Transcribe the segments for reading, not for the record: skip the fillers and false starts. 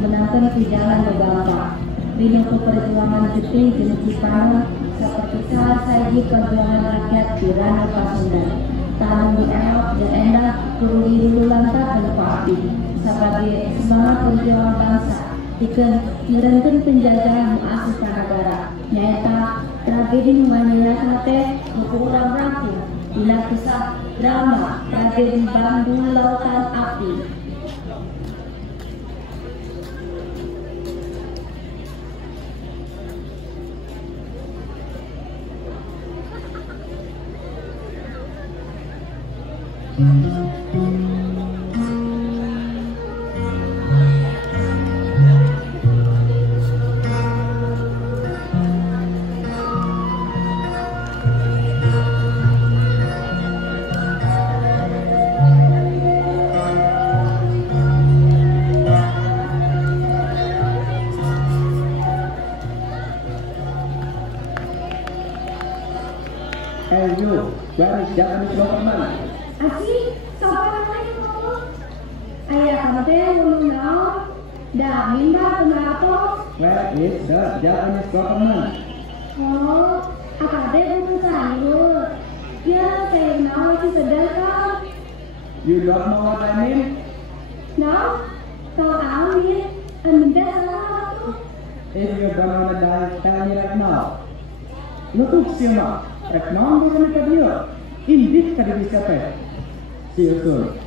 menangkan ke jalan begampang. Bina perjuangan Jepang jenis Jepang seperti saji perjuangan rakyat di Ranau Pasundan. Tahun di elok dan endah kuruli dulu lantak dan papi sebagai semangat perjuangan bangsa. Jika ngerenten penjajahan muasisah negara, nyata tragedi menganiaya teh kurang rampung. Bila kisah drama tragedi Bandung Lautan Api. Hey you, where is Japanese government? Aci, siapa namanya kamu? Ayah kamu teh belum tahu. Dah mimba kenapa? Where is the Japanese government? Oh, apa teh belum tahu? Ya, saya tahu itu sedang kan? You don't know what I mean? No, kalau amin, minta salah aku. If you don't wanna die, tell me right now. Look, Sioma, right now I'm going to tell you. In this category, see you soon.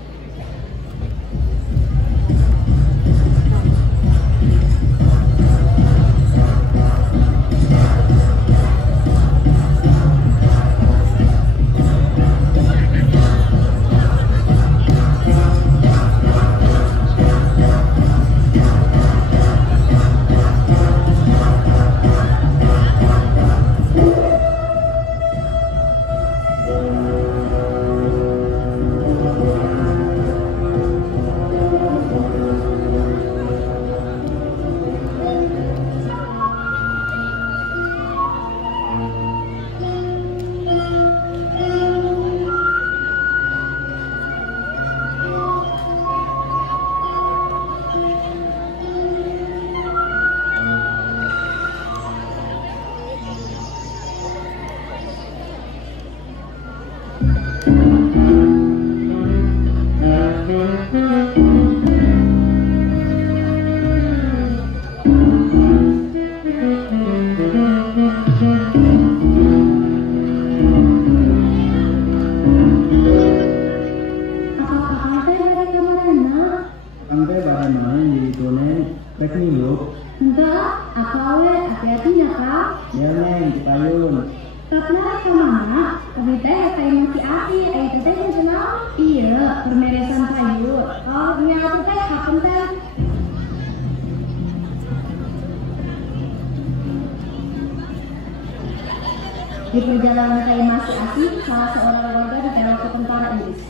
Di perjalanan saya masih asik, salah seorang warga diteror ke tentara Inggris.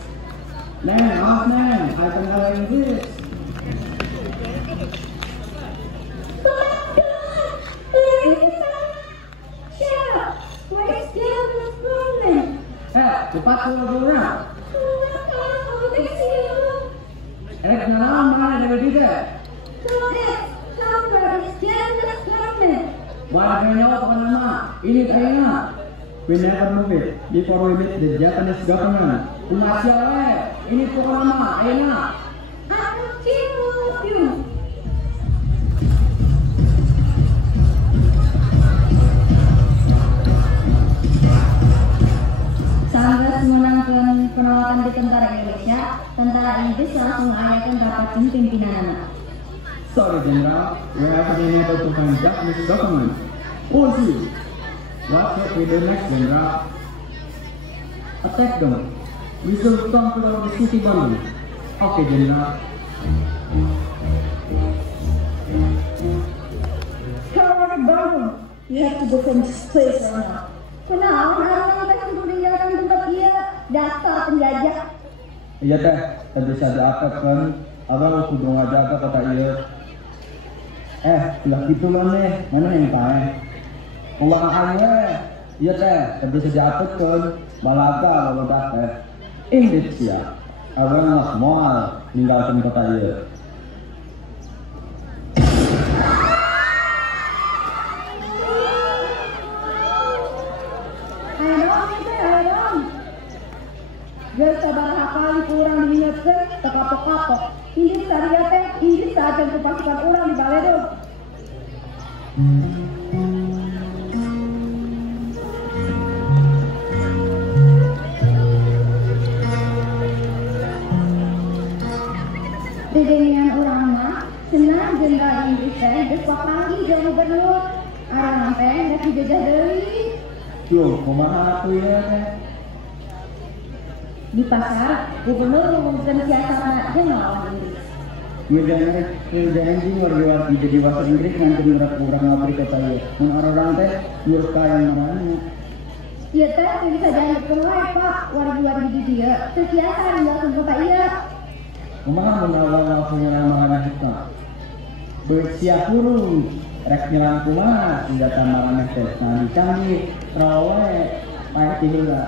Man, I can learn English. Cepat keluar. Kenalan mana dengan dia? Warganya apa nama? Ini China. We never move it before we meet the Japanese government. Umat siapa? Ini pokok nama, Aina. Sanggas menangkan penolakan di tentara Indonesia, tentara Inggris langsung mengayakan rapat pimpinan anak. Sorry, General, we have been able to find Japanese government. Oh, see. What should we do next, General? Attack them. We should conquer the city Bandung. Okay, General. Come Bandung. You have to go from this place right now. Kenapa orang kita sudah meninggalkan tempat dia? Dasar penjajah. Iya teh, tadi saya apa kan? Abang kudu ngajaga kota iya. Lah gitu maneh, mana yang tahu? Uang aja, iya teh, tadi saya apa kan? Balaga balaga teh. Inggris ya, abang lah semua meninggalkan kota iya. Inggris kapok-kapok. Inggris Syariah teh Inggris saja untuk pasukan orang di Baledo. Dedenian orang mah senang jenderal Inggris teh geus lagi jeung gubernur. Arang teh geus dijajah deui. Yo, kumaha atuh ya teh? Di pasar, gubernur ngumumkeun siasatna jeung ngelawan Inggris. Kerja anjing warga jadi bahasa Inggris ngantin berat kurang ngabri kota ieu. Mun orang teh murka yang marahnya. Ieu teh bisa dianggepkeun wae Pak, wargi-wargi di dieu teu tiasa ninggalkeun kota ieu. Kumaha mun awal langsung nyerang kita? Bersiap urung, rek nyerang kumaha senjata marahnya teh. Nah dicanggih rawe pae ti heula.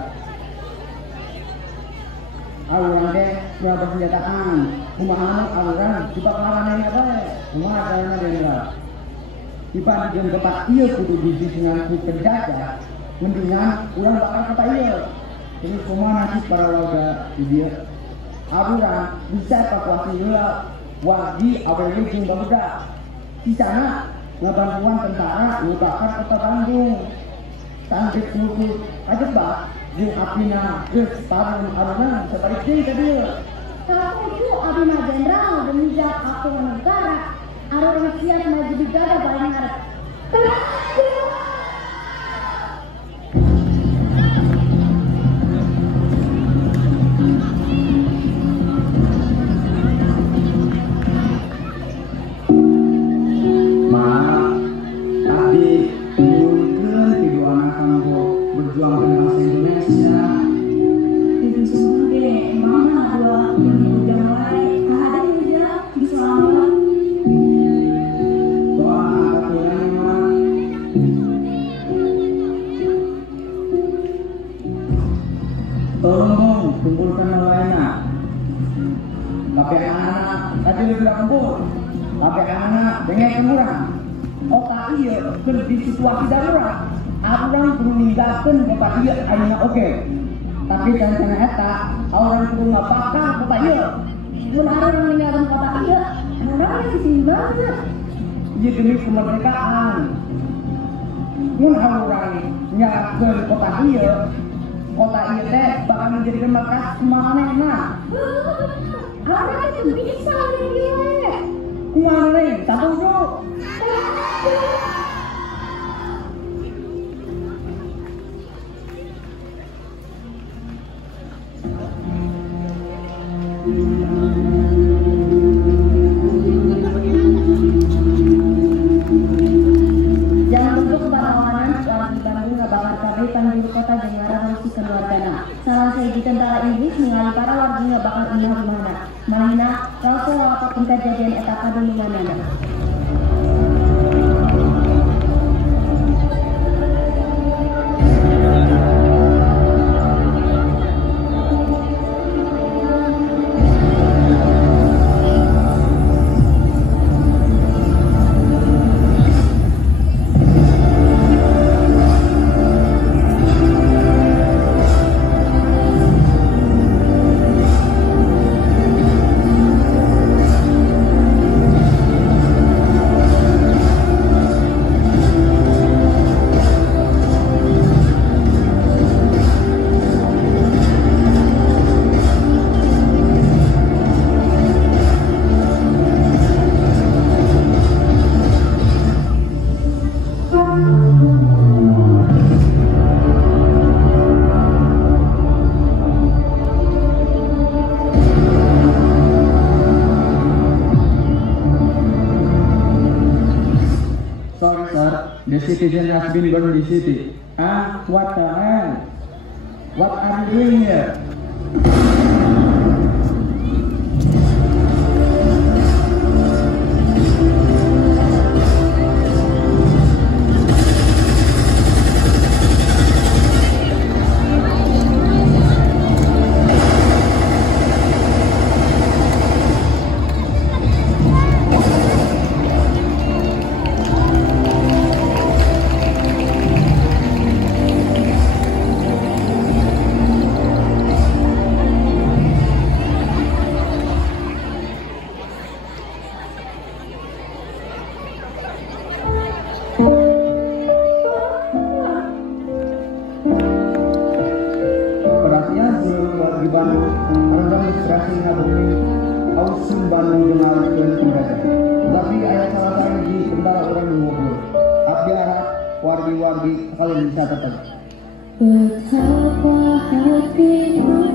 Aurang teh berapa senjataan? Kumaha aurang dibakaran yang apa? Kumaha carana jenderal? Dibandingkan kota ieu kudu dibisingan ku penjajah, mendingan urang bakal kota ieu. Jadi kumaha nasib para warga di dieu? Aurang bisa evakuasi heula wargi awewe jeung babudak. Di sana ngabantuan tentara ngebakar kota Bandung. Sanggeus nuju kajebak jeung apina geus pareng areuna sabalik deui ka dieu. Saku abdi mah jenderal demi jak aku negara. Arurang siap maju di gada paling ngarep. Tolong kumpulkan yang lainnya. Tapi anak-anak tadi lebih kumpul. Tapi anak-anak dengan kurang. Otak iya di situasi darurat. Orang perlu ninggalkan kota iya ayeuna oke. Tapi jangan eta orang perlu ngapakar kota iya. Mun arurang ninggalkeun kota ieu, arurang geus sini banget. Ieu demi kemerdekaan. Mun arurang nyalakeun kota iya, kota ieu teh bakal menjadi markas kumanehna. Arurang teh bisa ieu. Kumaneh, satu. Jangan bentuk perlawanan wargi Bandung ngabakar kabeh panjuru kota jeung ngarangusi keluargana. Salah sahiji tentara Inggris ningali para wargi ngabakar inah rumahna. Malihna langsung ngalaporkeun kajadian eta ka dulunganana. The citizen has been burned the city. Ah, what the hell? What are you doing here? kasih ngabumi ausun Bandung dengan mereka. Tapi ayat salah satu di tentara orang mengukur. Abdi harap wargi-wargi kalian bisa tetap. Betapa hatiku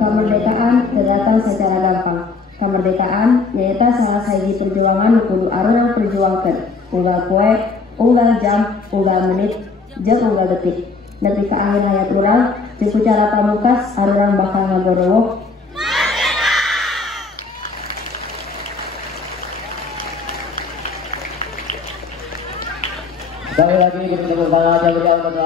Kemerdekaan datang secara gampang. Kemerdekaan nyata salah sahiji perjuangan kudu areurang perjuangkeun. Unggal poe, unggal jam, unggal menit, jeung unggal detik. Nepi ka akhir hayat urang, jeung ku cara pamungkas areurang bakal ngagorowoh Sekali lagi kita bertepuk tangan yang meriah untuk